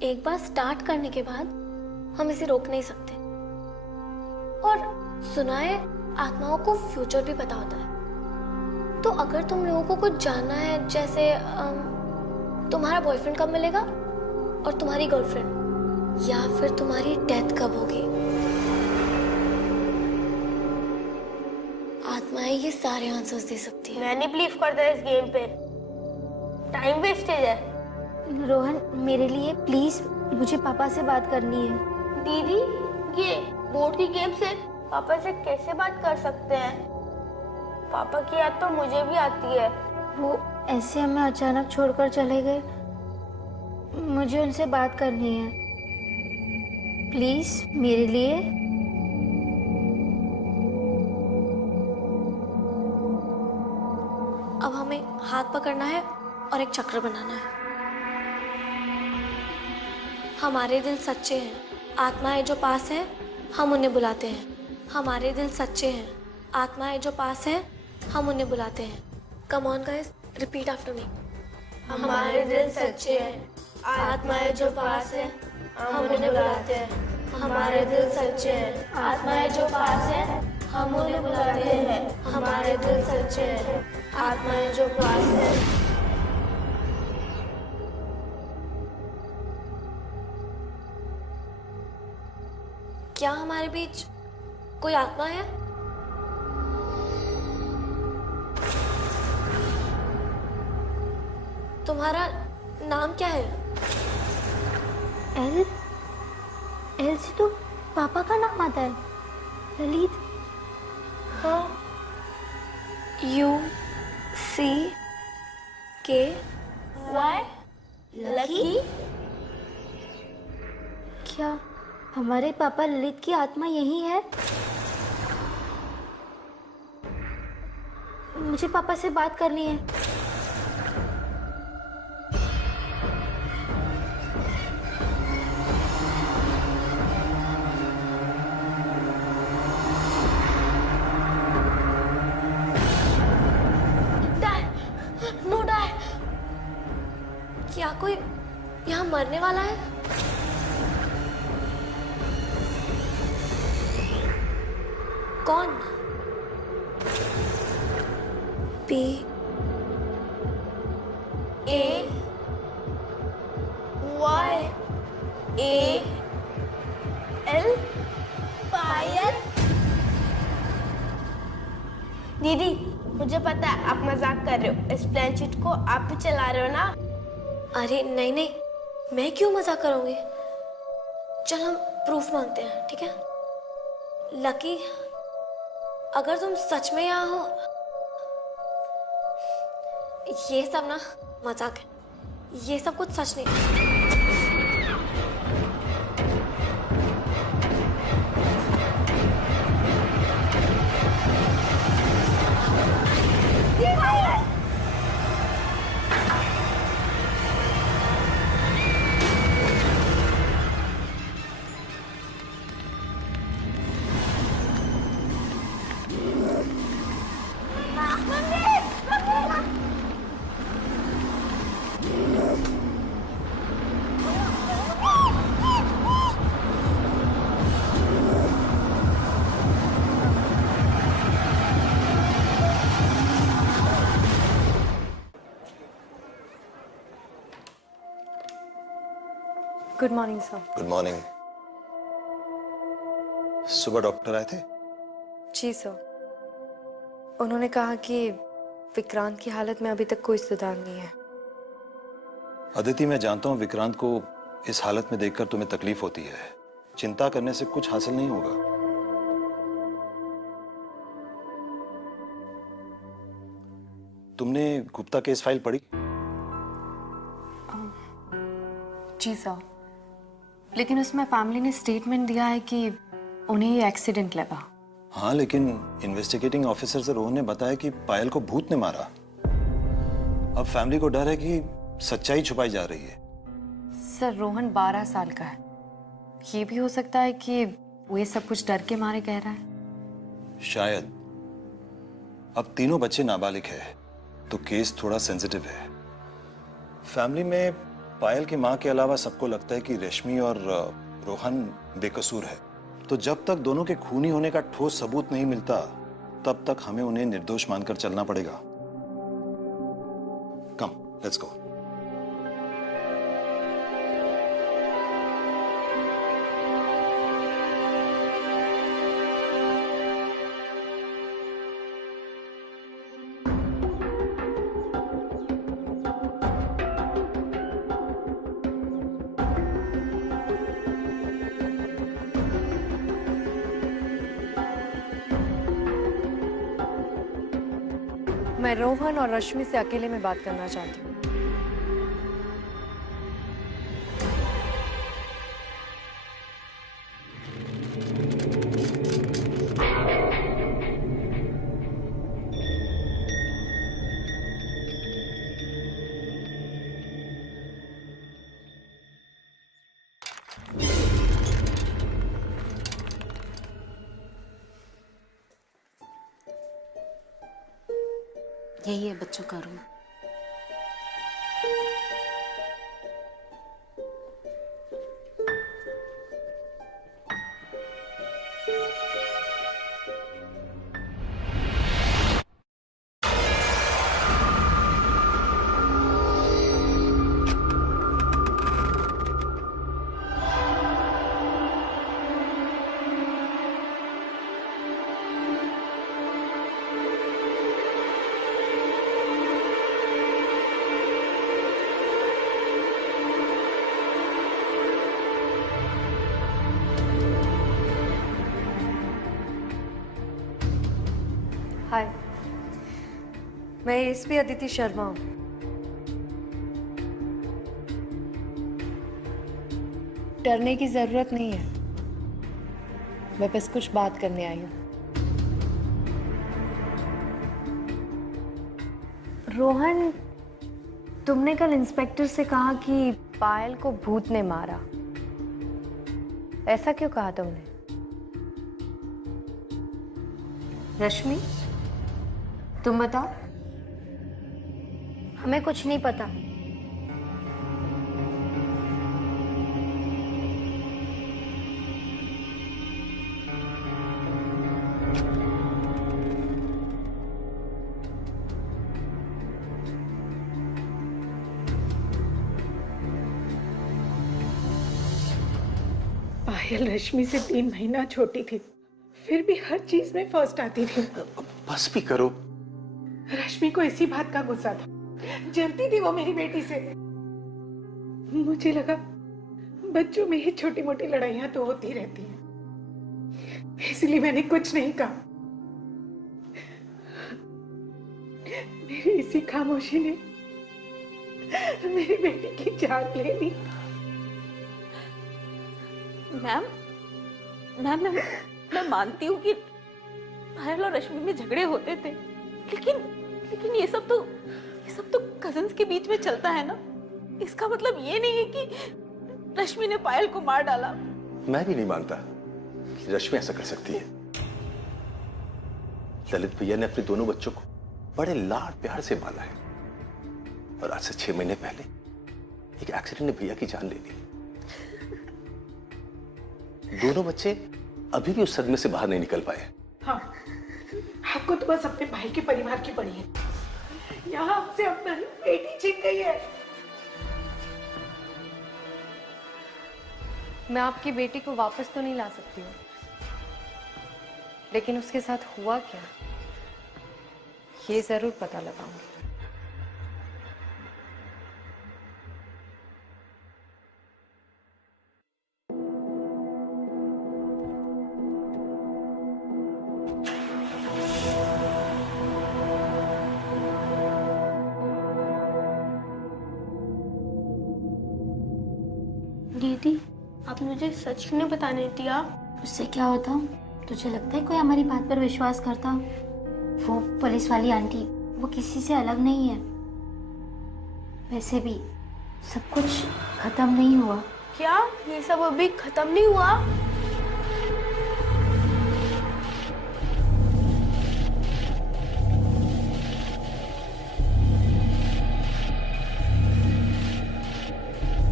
एक बार स्टार्ट करने के बाद हम इसे रोक नहीं सकते। और सुना है आत्माओं को फ्यूचर भी पता होता है। तो अगर तुम लोगों को कुछ जानना है, जैसे तुम्हारा बॉयफ्रेंड कब मिलेगा और तुम्हारी गर्लफ्रेंड, या फिर तुम्हारी डेथ कब होगी, आत्माएं ये सारे आंसर्स दे सकती है। मैं नहीं बिलीव करता इस गेम पे, टाइम वेस्टेज है। रोहन, मेरे लिए प्लीज, मुझे पापा से बात करनी है। दीदी, ये बोर्ड की गेम से पापा से कैसे बात कर सकते हैं? पापा की याद तो मुझे भी आती है। वो ऐसे हमें अचानक छोड़कर चले गए। मुझे उनसे बात करनी है, प्लीज मेरे लिए। अब हमें हाथ पकड़ना है और एक चक्र बनाना है। हमारे दिल सच्चे हैं, आत्माएं जो पास है हम उन्हें बुलाते हैं। हमारे दिल सच्चे हैं, आत्माएं जो पास है हम उन्हें बुलाते हैं। Come on guys, repeat after me. हमारे दिल सच्चे हैं, आत्माएं जो पास है हम उन्हें बुलाते हैं। हमारे दिल सच्चे हैं, आत्माएं जो पास है हम उन्हें बुलाते हैं। हमारे दिल सच्चे हैं, आत्माएं जो पास है। क्या हमारे बीच कोई आत्मा है? तुम्हारा नाम क्या है? एल एल से तो पापा का नाम आता है, ललित। हाँ, UCK। Y lucky. क्या हमारे पापा ललित की आत्मा यही है? मुझे पापा से बात करनी है। No die. क्या कोई यहाँ मरने वाला है? कौन? PAL। पायल। दीदी, मुझे पता है आप मजाक कर रहे हो। इस प्लान शीट को आप भी चला रहे हो ना? अरे नहीं नहीं, मैं क्यों मजाक करूंगी। चल हम प्रूफ मांगते हैं, ठीक है? लकी, अगर तुम सच में यहाँ हो, ये सब ना मजाक है, ये सब कुछ सच नहीं। Good morning sir. Good morning. सुबह डॉक्टर आए थे? जी सर, उन्होंने कहा कि विक्रांत की हालत में अभी तक कोई सुधार नहीं है। अदिति, मैं जानता हूं विक्रांत को इस हालत में देखकर तुम्हें तकलीफ होती है। चिंता करने से कुछ हासिल नहीं होगा। तुमने गुप्ता केस फाइल पढ़ी? जी सर, लेकिन उसमें फैमिली ने स्टेटमेंट दिया है कि उन्हें ये एक्सीडेंट लगा। हाँ, लेकिन इन्वेस्टिगेटिंग ऑफिसर से रोहन ने बताया कि पायल को भूत ने मारा। अब फैमिली को डर है कि सच्चाई छुपाई जा रही है। सर, रोहन 12 साल का है, ये भी हो सकता है कि वो ये सब कुछ डर के मारे कह रहा है। शायद। अब तीनों बच्चे नाबालिग हैं, तो केस थोड़ा सेंसिटिव है। फैमिली में पायल की माँ के अलावा सबको लगता है कि रश्मि और रोहन बेकसूर है। तो जब तक दोनों के खूनी होने का ठोस सबूत नहीं मिलता तब तक हमें उन्हें निर्दोष मानकर चलना पड़ेगा। कम, लेट्स गो। मैं रोहन और रश्मि से अकेले में बात करना चाहती हूँ। यही है बच्चों का रूम। हाय, मैं एसपी अदिति शर्मा हूँ। डरने की जरूरत नहीं है, मैं बस कुछ बात करने आई हूँ। रोहन, तुमने कल इंस्पेक्टर से कहा कि पायल को भूत ने मारा। ऐसा क्यों कहा तुमने? रश्मि, तुम बताओ। हमें कुछ नहीं पता। पायल रश्मि से 3 महीना छोटी थी, फिर भी हर चीज में फर्स्ट आती थी। बस भी करो। रश्मि को इसी बात का गुस्सा था, जलती थी वो मेरी बेटी से। मुझे लगा बच्चों में ही छोटी मोटी लड़ाइयां तो होती रहती हैं, इसलिए मैंने कुछ नहीं कहा। मेरी इसी खामोशी ने मेरी बेटी की जान ले ली। मैम मैं मानती हूँ कि पायल और रश्मि में झगड़े होते थे, लेकिन ये सब तो कजिन्स के बीच में चलता है ना। इसका मतलब ये नहीं है कि रश्मि ने पायल को मार डाला। मैं भी नहीं मानता कि रश्मि ऐसा कर सकती है। ललित भैया ने अपने दोनों बच्चों को बड़े लाड प्यार से पाला है, और आज से 6 महीने पहले एक एक्सीडेंट ने भैया की जान ले ली। दोनों बच्चे अभी भी उस सदमे से बाहर नहीं निकल पाए। हाँ, आपको तो बस अपने भाई के परिवार की पड़ी है। यहाँ हमसे अपना बेटी छीन गई है। मैं आपकी बेटी को वापस तो नहीं ला सकती हूँ, लेकिन उसके साथ हुआ क्या ये जरूर पता लगाऊंगी। दीदी, आपने मुझे सच क्यों नहीं बताने दिया? उससे क्या होता? तुझे लगता है कोई हमारी बात पर विश्वास करता? वो पुलिस वाली आंटी, वो किसी से अलग नहीं है। वैसे भी सब कुछ खत्म नहीं हुआ। क्या ये सब अभी खत्म नहीं हुआ?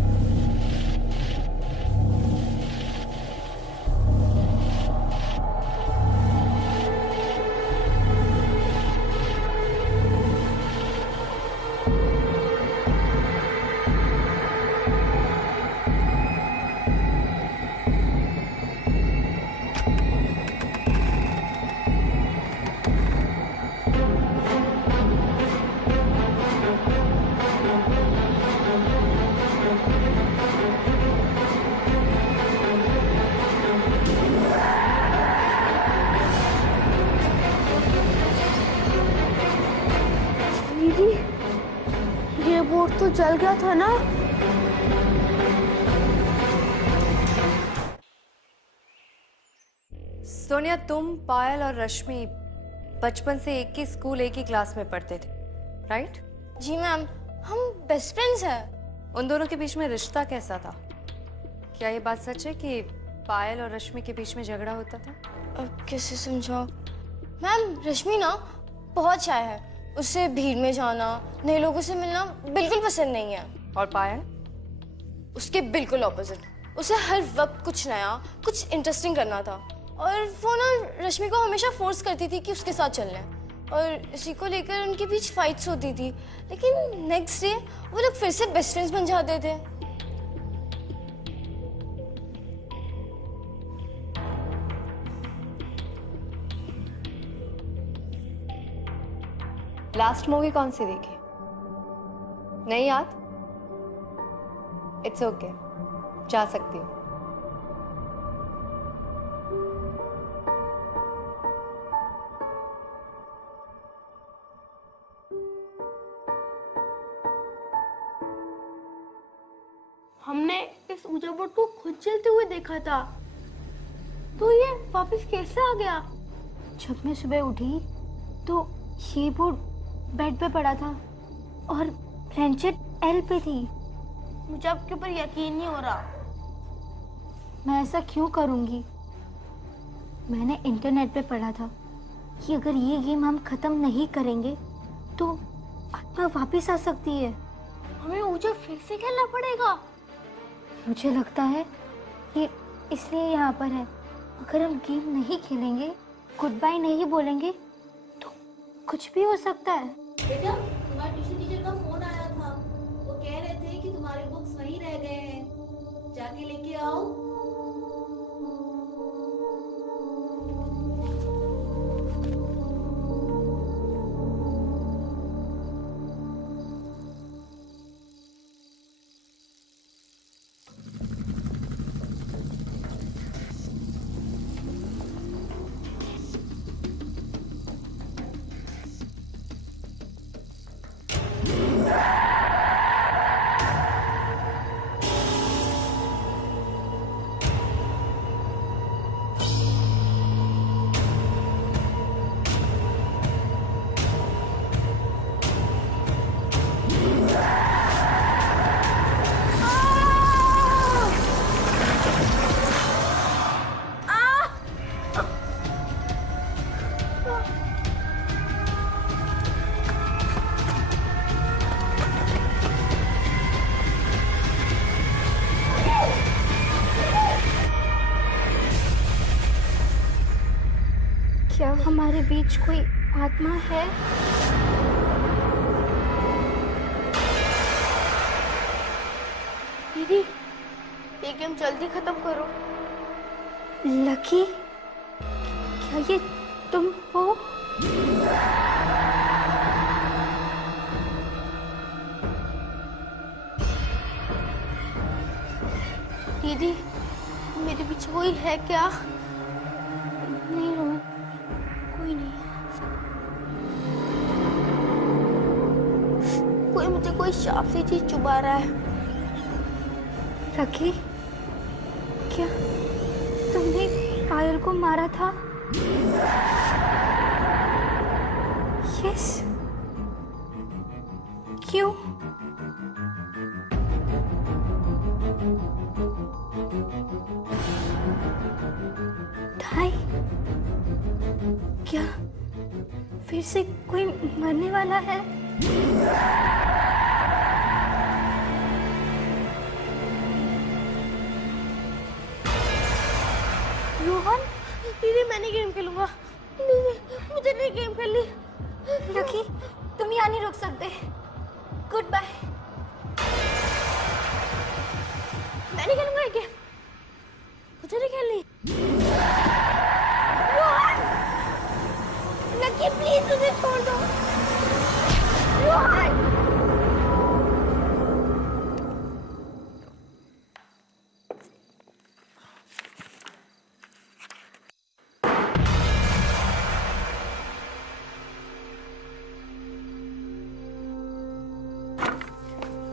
तो जल गया था ना? सोनिया, तुम, पायल और रश्मि बचपन से एक ही स्कूल, एक ही क्लास में पढ़ते थे, राइट? जी मैम, हम बेस्ट फ्रेंड्स हैं। उन दोनों के बीच में रिश्ता कैसा था? क्या ये बात सच है कि पायल और रश्मि के बीच में झगड़ा होता था? अब कैसे समझाओ? मैम, रश्मि ना बहुत शाय है। उसे भीड़ में जाना, नए लोगों से मिलना बिल्कुल पसंद नहीं है। और पायल? उसके बिल्कुल ऑपोजिट। उसे हर वक्त कुछ नया, कुछ इंटरेस्टिंग करना था। और वो ना रश्मि को हमेशा फोर्स करती थी कि उसके साथ चलने, और इसी को लेकर उनके बीच फाइट्स होती थी। लेकिन नेक्स्ट डे वो लोग फिर से बेस्ट फ्रेंड्स बन जाते थे। लास्ट मूवी कौन सी देखी? नहीं याद? इट्स ओके, जा सकती हूँ। हमने इस ऊर्जा बोर्ड को खुद चलते हुए देखा था, तो ये वापस कैसे आ गया? जब मैं सुबह उठी तो ये बोर्ड बेड पे पड़ा था और ब्लैंकेट एल पे थी। मुझे आपके ऊपर यकीन नहीं हो रहा। मैं ऐसा क्यों करूंगी? मैंने इंटरनेट पे पढ़ा था कि अगर ये गेम हम खत्म नहीं करेंगे तो आत्मा वापस आ सकती है। हमें ऊर्जा फिर से खेलना पड़ेगा। मुझे लगता है ये इसलिए यहाँ पर है। अगर हम गेम नहीं खेलेंगे, गुड बाय नहीं बोलेंगे, तो कुछ भी हो सकता है। बेटा, तुम्हारे ट्यूशन टीचर का फोन आया था। वो कह रहे थे कि तुम्हारे बुक्स वहीं रह गए हैं, जाके लेके आओ। क्या हमारे बीच कोई आत्मा है? दीदी, ये गेम जल्दी खत्म करो। लकी, क्या ये तुम हो? दीदी, मेरे पीछे कोई है क्या? नहीं रोहन, कोई नहीं। कोई मुझे कोई शाप सी चीज चुभा रहा है। लकी, क्या तुमने पायल को मारा था? यस। क्यों? ढाई? क्या फिर से कोई मरने वाला है? रोहन, दीदी, मैं नहीं गेम खेलूंगा। दीदी, मुझे नहीं गेम खेलनी। लकी, तुम यहाँ नहीं रुक सकते। Good bye. मैं नहीं खेलूंगा ये गेम। मुझे नहीं खेलनी। लकी, प्लीज मुझे छोड़ दो। रोहन!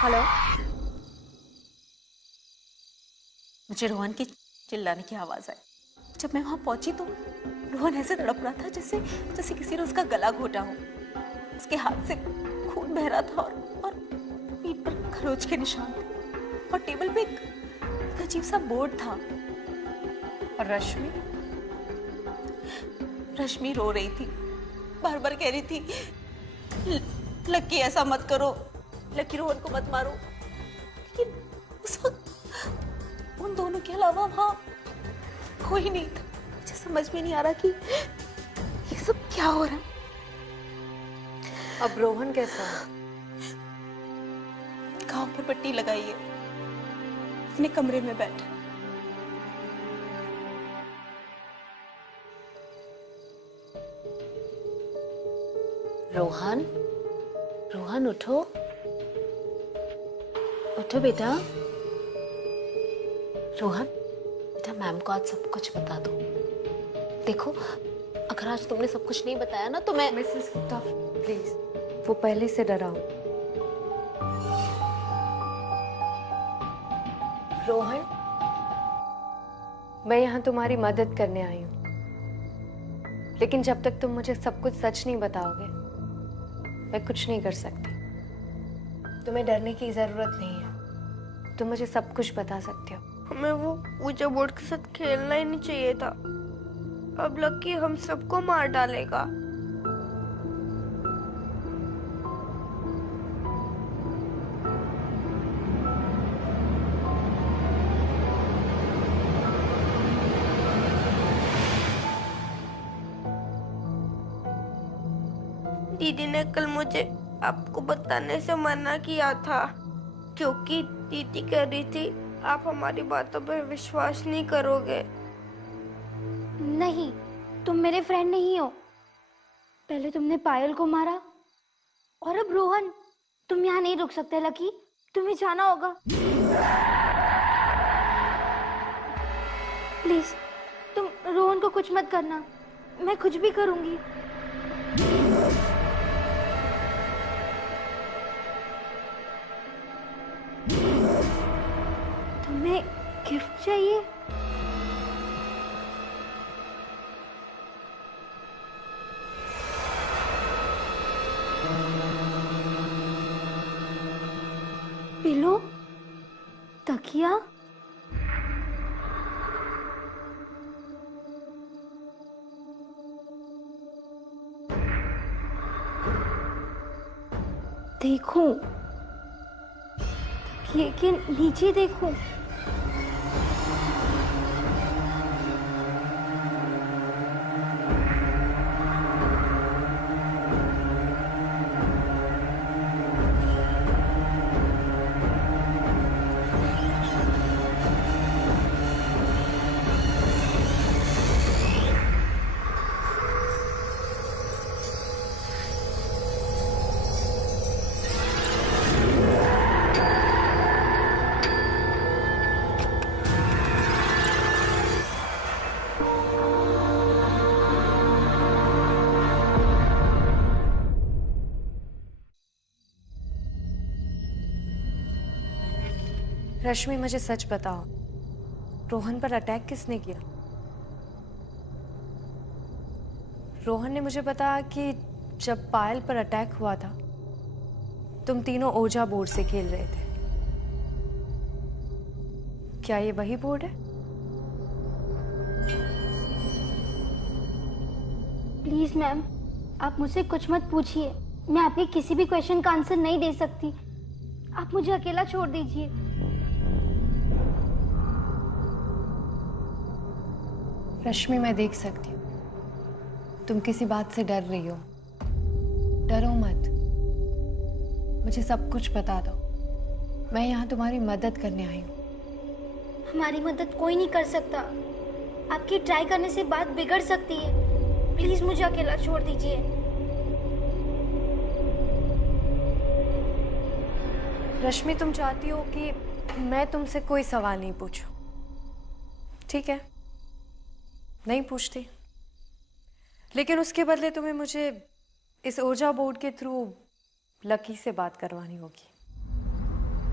हेलो। मुझे रोहन की चिल्लाने की आवाज आई। जब मैं वहां पहुंची तो रोहन ऐसे तड़प रहा था जैसे जैसे किसी ने उसका गला घोटा हो। उसके हाथ से खून बह रहा था और पीठ पर खरोच के निशान थे और टेबल पे एक अजीब सा बोर्ड था। और रश्मि रो रही थी, बार बार कह रही थी लकी ऐसा मत करो, लकी रोहन को मत मारो। लेकिन उस वक्त उन दोनों के अलावा वहां कोई नहीं था। मुझे समझ में नहीं आ रहा कि ये सब क्या हो रहा है। अब रोहन कैसा है? घाव पर पट्टी लगाई है, अपने कमरे में बैठा। रोहन, रोहन उठो, उठो बेटा। रोहन बेटा, मैम को आज सब कुछ बता दो। देखो, अगर आज तुमने सब कुछ नहीं बताया ना तो मैं मिसेस गुप्ता प्लीज, वो पहले से डरा हूं। रोहन, मैं यहाँ तुम्हारी मदद करने आई हूँ, लेकिन जब तक तुम मुझे सब कुछ सच नहीं बताओगे मैं कुछ नहीं कर सकती। तुम्हें डरने की जरूरत नहीं है, तुम मुझे सब कुछ बता सकते हो। हमें वो ऊंचा बोर्ड के साथ खेलना ही नहीं चाहिए था। अब लकी हम सबको मार डालेगा। दीदी ने कल मुझे आपको बताने से मना किया था, क्योंकि दीदी कह रही थी आप हमारी बातों पर विश्वास नहीं करोगे। नहीं, तुम मेरे फ्रेंड नहीं हो। पहले तुमने पायल को मारा और अब रोहन। तुम यहाँ नहीं रुक सकते लकी, तुम्हें जाना होगा। प्लीज तुम रोहन को कुछ मत करना, मैं कुछ भी करूंगी। तुम्हें गिफ्ट चाहिए? पिलो, तकिया, देखो तकिए के नीचे देखो। रश्मि, मुझे सच बताओ, रोहन पर अटैक किसने किया? रोहन ने मुझे बताया कि जब पायल पर अटैक हुआ था तुम तीनों ओजा बोर्ड से खेल रहे थे। क्या ये वही बोर्ड है? प्लीज मैम, आप मुझसे कुछ मत पूछिए। मैं आपके किसी भी क्वेश्चन का आंसर नहीं दे सकती। आप मुझे अकेला छोड़ दीजिए। रश्मि, मैं देख सकती हूँ तुम किसी बात से डर रही हो। डरो मत, मुझे सब कुछ बता दो। मैं यहाँ तुम्हारी मदद करने आई हूँ। हमारी मदद कोई नहीं कर सकता। आपकी ट्राई करने से बात बिगड़ सकती है। प्लीज मुझे अकेला छोड़ दीजिए। रश्मि, तुम चाहती हो कि मैं तुमसे कोई सवाल नहीं पूछूं, ठीक है? नहीं पूछती, लेकिन उसके बदले तुम्हें मुझे इस ओजा बोर्ड के थ्रू लकी से बात करवानी होगी।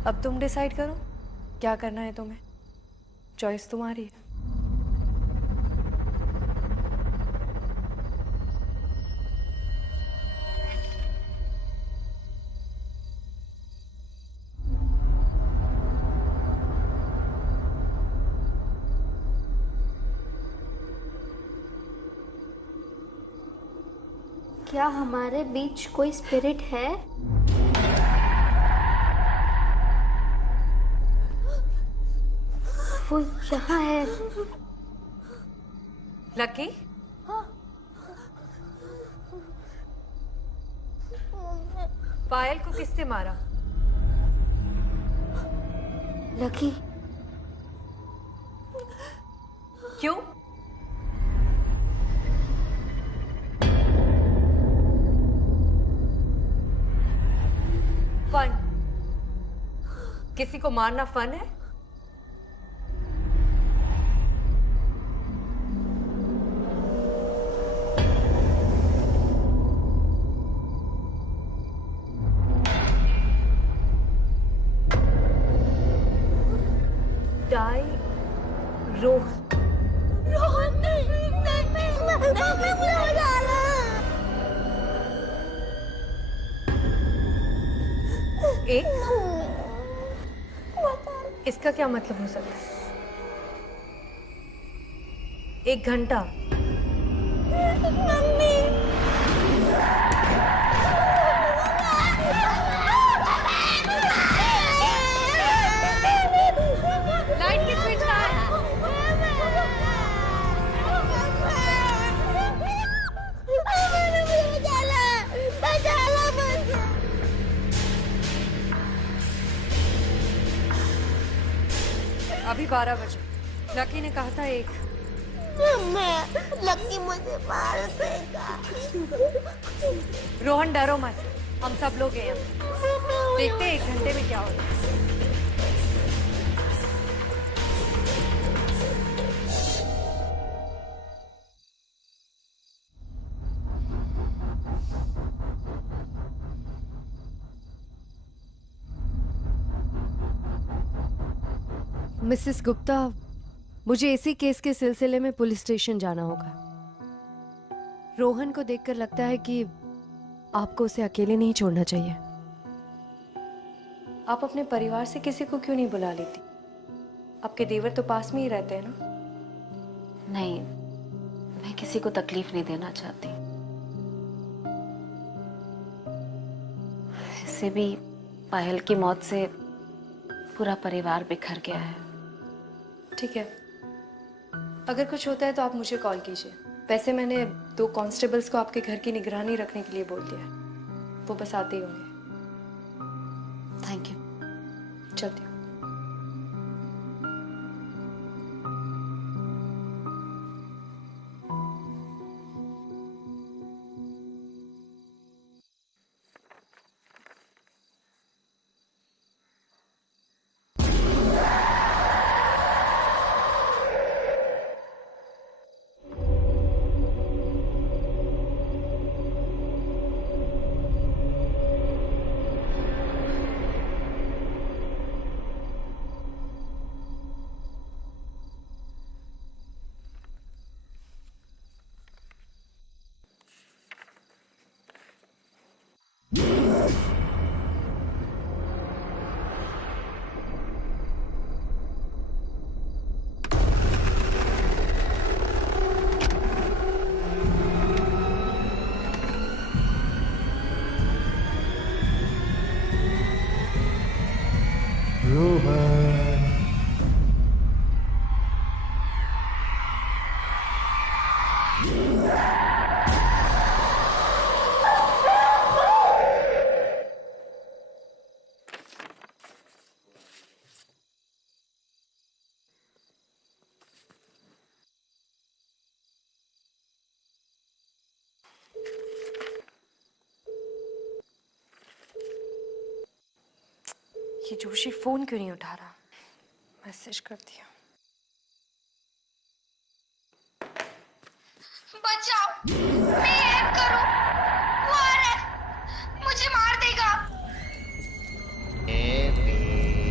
अब तुम डिसाइड करो क्या करना है तुम्हें, चॉइस तुम्हारी है। क्या हमारे बीच कोई स्पिरिट है? वो यहाँ है। लकी, पायल को किसने मारा? लकी, क्यों? फन? किसी को मारना फन है? डाई रोहन एक, इसका क्या मतलब हो सकता है? 1 घंटा? लाइट की स्विच कहाँ है? अभी 12 बजे। लकी ने कहा था 1। लकी मुझे मार देगा। रोहन डरो मत, हम सब लोग हैं यहाँ। देखते हैं 1 घंटे में क्या होता है। मिसेस गुप्ता, मुझे इसी केस के सिलसिले में पुलिस स्टेशन जाना होगा। रोहन को देखकर लगता है कि आपको उसे अकेले नहीं छोड़ना चाहिए। आप अपने परिवार से किसी को क्यों नहीं बुला लेती? आपके देवर तो पास में ही रहते हैं ना? नहीं, मैं किसी को तकलीफ नहीं देना चाहती। इससे भी पायल की मौत से पूरा परिवार बिखर गया है। ठीक है, अगर कुछ होता है तो आप मुझे कॉल कीजिए। वैसे मैंने 2 कांस्टेबल्स को आपके घर की निगरानी रखने के लिए बोल दिया है, वो बस आते ही होंगे। Thank you. चलती हूँ। ये जोशी फोन क्यों नहीं उठा रहा? मैसेज कर दिया। बचाओ, मैं हेल्प करूं। वो आ रहा है, मुझे मार देगा।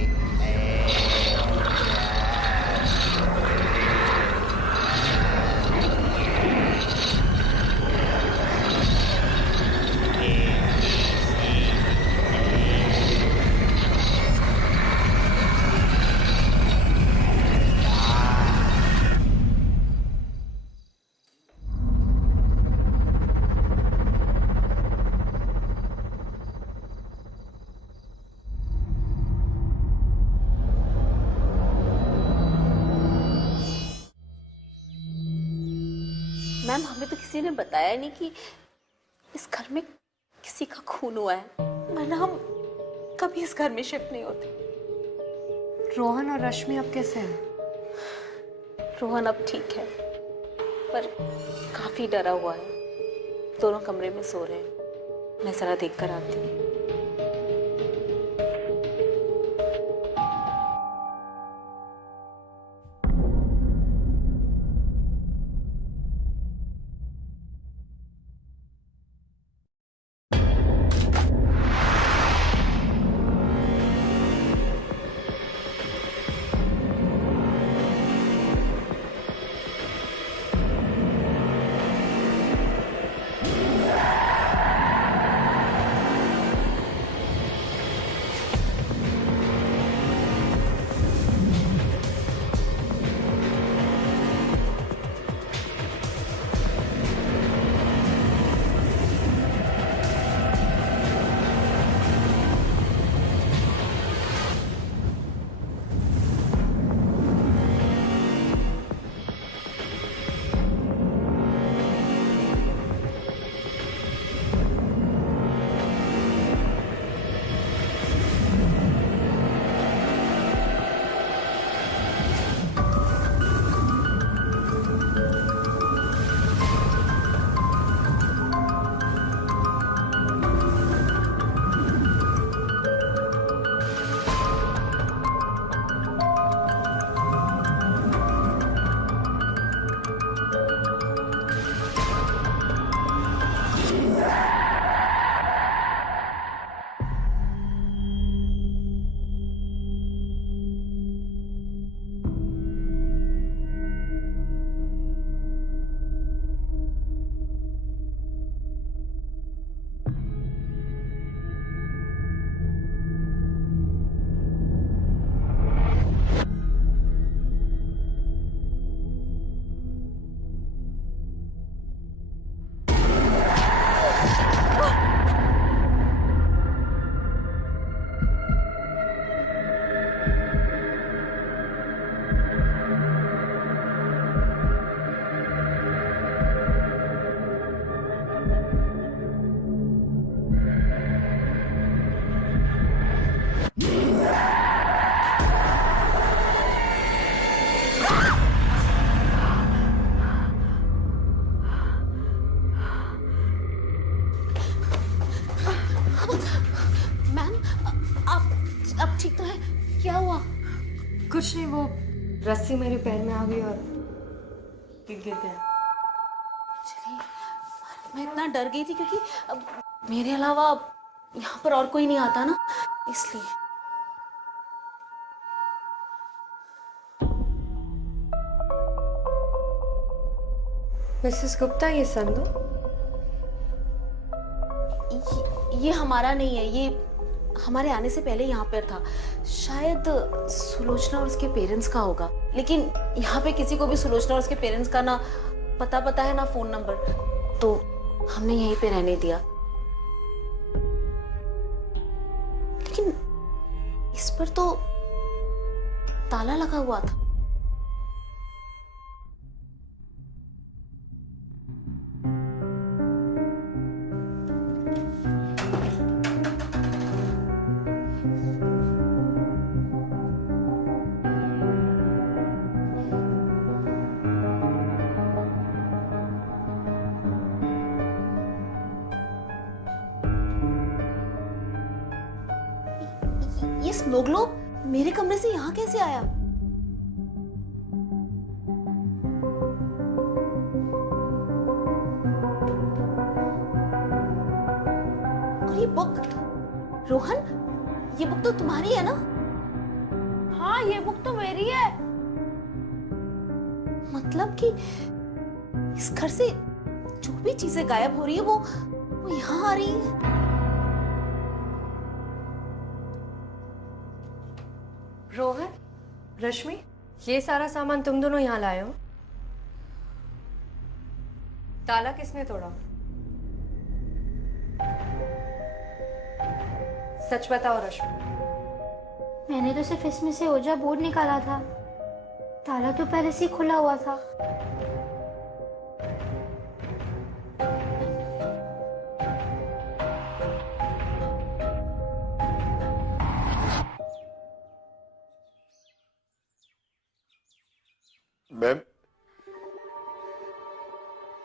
मैम हमें तो किसी ने बताया नहीं कि इस घर में किसी का खून हुआ है, वरना हम कभी इस घर में शिफ्ट नहीं होते। रोहन और रश्मि अब कैसे हैं? रोहन अब ठीक है, पर काफी डरा हुआ है। दोनों कमरे में सो रहे हैं। मैं जरा देख कर आती हूँ। कुछ नहीं, वो रस्सी मेरे पैर में आ गई और गिर गया। मैं इतना डर गई थी क्योंकि अब मेरे अलावा यहाँ पर और कोई नहीं आता ना, इसलिए। मिसेस गुप्ता, ये संदू? ये हमारा नहीं है, ये हमारे आने से पहले यहाँ पर था। शायद सुलोचना और उसके पेरेंट्स का होगा, लेकिन यहाँ पे किसी को भी सुलोचना और उसके पेरेंट्स का ना पता है ना फोन नंबर, तो हमने यहीं पे रहने दिया। लेकिन इस पर तो ताला लगा हुआ था। ये स्नो ग्लोब मेरे कमरे से यहाँ कैसे आया? और ये बुक, रोहन, ये बुक तो तुम्हारी है ना? हाँ, ये बुक तो मेरी है। मतलब कि इस घर से जो भी चीजें गायब हो रही है वो यहाँ आ रही है। रोहन, रश्मि, ये सारा सामान तुम दोनों यहाँ लाए हो? ताला किसने तोड़ा? सच बताओ रश्मि। मैंने तो सिर्फ इसमें से ओजा बोर्ड निकाला था, ताला तो पहले से ही खुला हुआ था।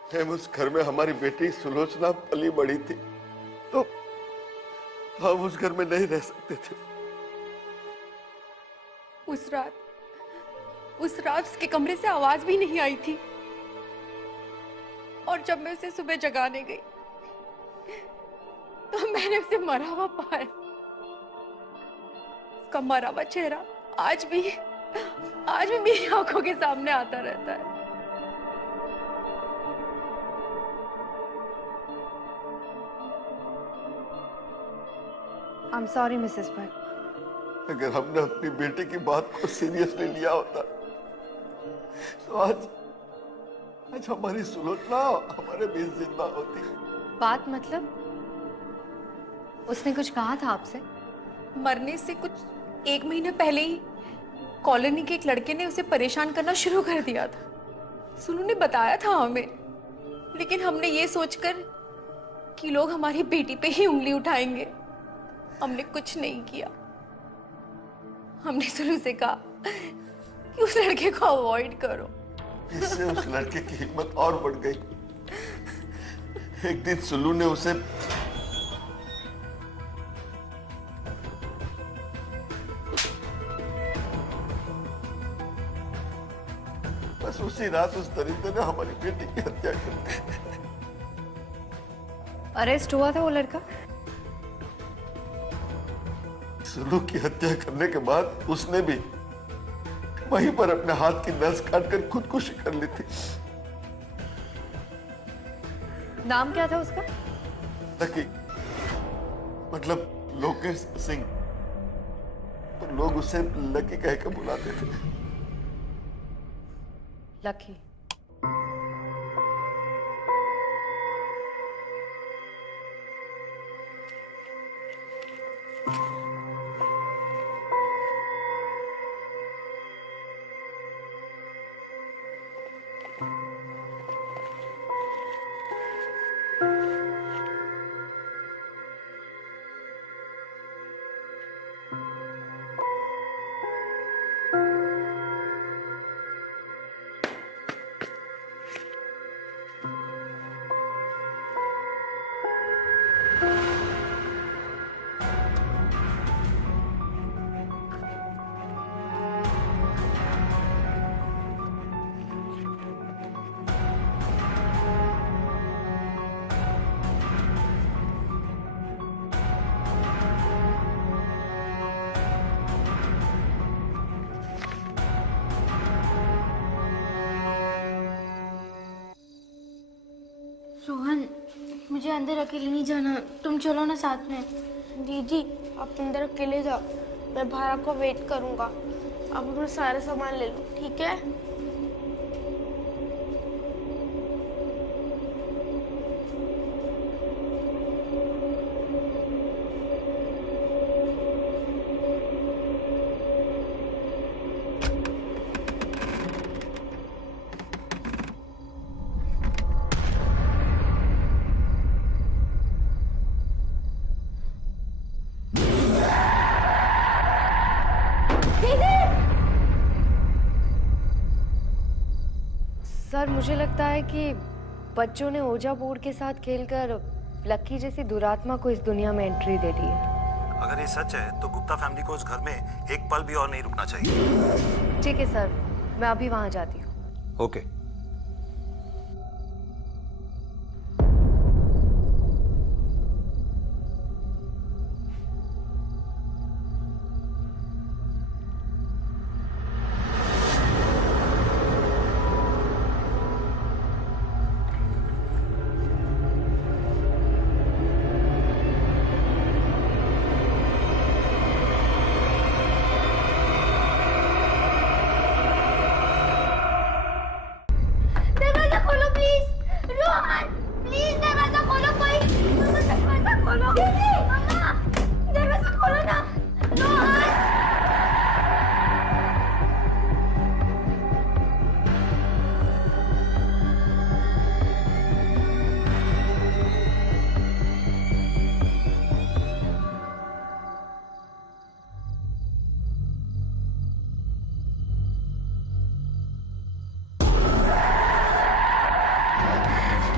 टाइम उस घर में हमारी बेटी सुलोचना पली बड़ी थी तो हम उस घर में नहीं रह सकते थे। उस रात उसके कमरे से आवाज भी नहीं आई थी, और जब मैं उसे सुबह जगाने गई तो मैंने उसे मरा हुआ पाया। उसका मरा हुआ चेहरा आज भी मेरी आंखों के सामने आता रहता है। I'm sorry, Mrs. Bhatt. अगर हमने अपनी बेटी की बात को सीरियसली लिया होता तो आज हमारी सुलोचना हमारे बीच जिंदा होती। बात मतलब? उसने कुछ कहा था आपसे? मरने से कुछ 1 महीने पहले ही कॉलोनी के एक लड़के ने उसे परेशान करना शुरू कर दिया था। सुनू ने बताया था हमें, लेकिन हमने ये सोचकर कि लोग हमारी बेटी पे ही उंगली उठाएंगे, हमने कुछ नहीं किया। हमने सुनू से कहा कि उस लड़के को अवॉइड करो। इससे उस लड़के की हिम्मत और बढ़ गई। एक दिन सुल्लू ने उसे बस उसी रात उस दरिंदे ने हमारी बेटी की हत्या कर दी। अरेस्ट हुआ था वो लड़का? सुल्लू की हत्या करने के बाद उसने भी वहीं पर अपने हाथ की नस काटकर खुदकुशी कर ली थी। नाम क्या था उसका? लकी, मतलब लोकेश सिंह, तो लोग उसे लकी कह के बुलाते थे। लकी। रोहन, मुझे अंदर अकेले नहीं जाना, तुम चलो ना साथ में। दीदी आप अंदर अकेले जाओ, मैं बाहर आपको वेट करूंगा। आप अपना सारा सामान ले लो, ठीक है? सर, मुझे लगता है कि बच्चों ने ओजा बोर्ड के साथ खेलकर लकी जैसी दुरात्मा को इस दुनिया में एंट्री दे दी है। अगर ये सच है तो गुप्ता फैमिली को उस घर में एक पल भी और नहीं रुकना चाहिए। ठीक है सर, मैं अभी वहां जाती हूँ। ओके।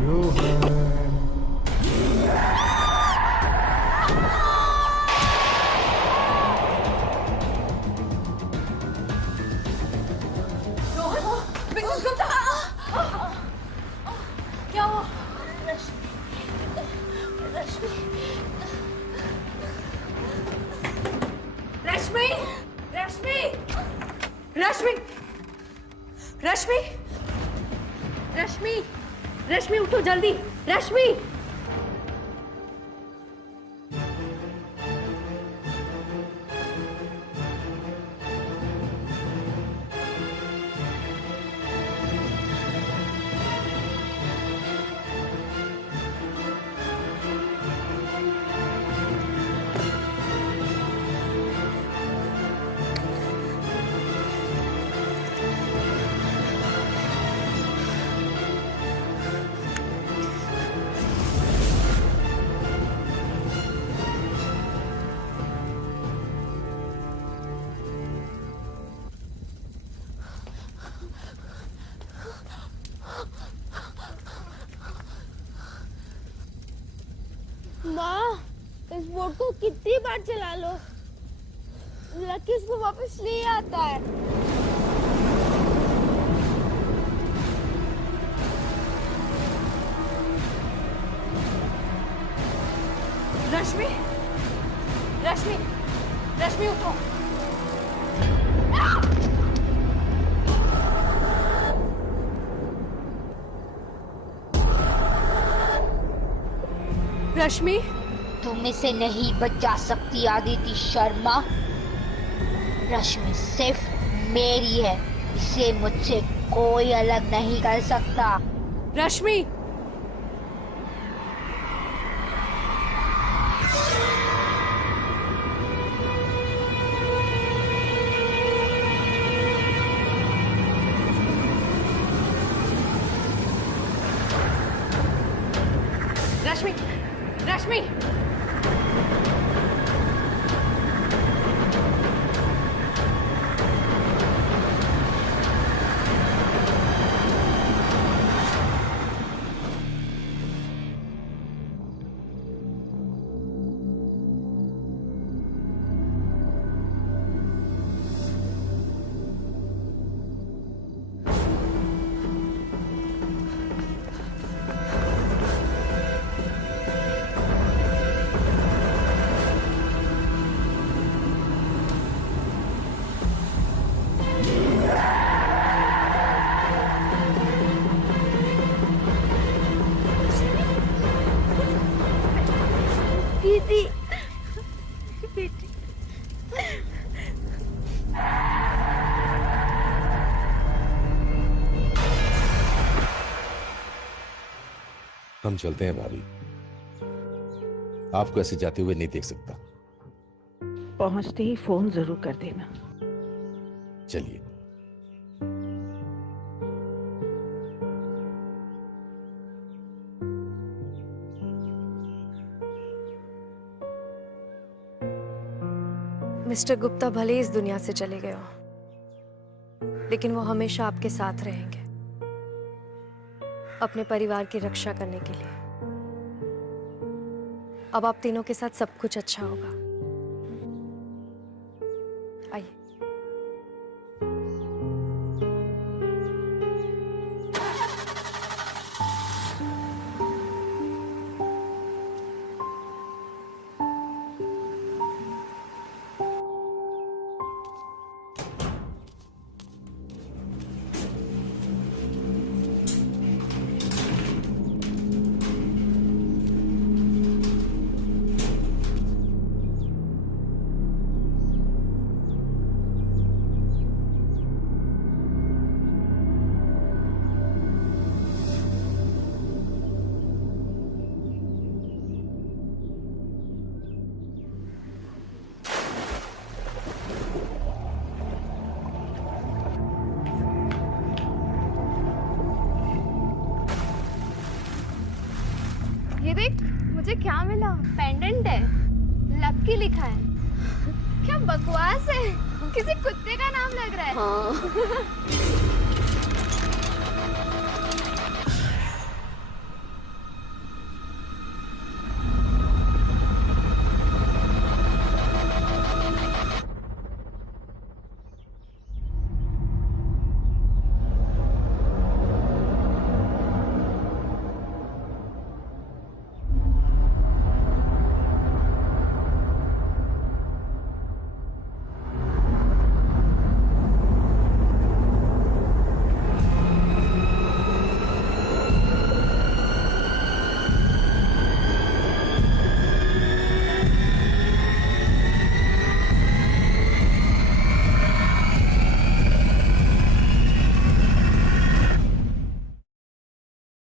क्या हुआ? रश्मि, रश्मि, रश्मि, रश्मि, रश्मि, रश्मि उठो जल्दी, रश्मि। माँ, इस बोट को कितनी बार चला लो, लकी इसको वापस नहीं आता है। रश्मि, रश्मि, रश्मि उठो। रश्मि, तुम इसे नहीं बचा सकती आदिति शर्मा। रश्मि सिर्फ मेरी है, इसे मुझसे कोई अलग नहीं कर सकता। रश्मि, रश्मि, रश्मि, दीदी, हम चलते हैं भाभी, आपको ऐसे जाते हुए नहीं देख सकता। पहुंचते ही फोन जरूर कर देना। चलिए। मिस्टर गुप्ता भले इस दुनिया से चले गए हो, लेकिन वो हमेशा आपके साथ रहेंगे, अपने परिवार की रक्षा करने के लिए। अब आप तीनों के साथ सब कुछ अच्छा होगा। आइए। ये देख, मुझे क्या मिला? पेंडेंट है, लकी लिखा है। क्या बकवास है, किसी कुत्ते का नाम लग रहा है। हाँ।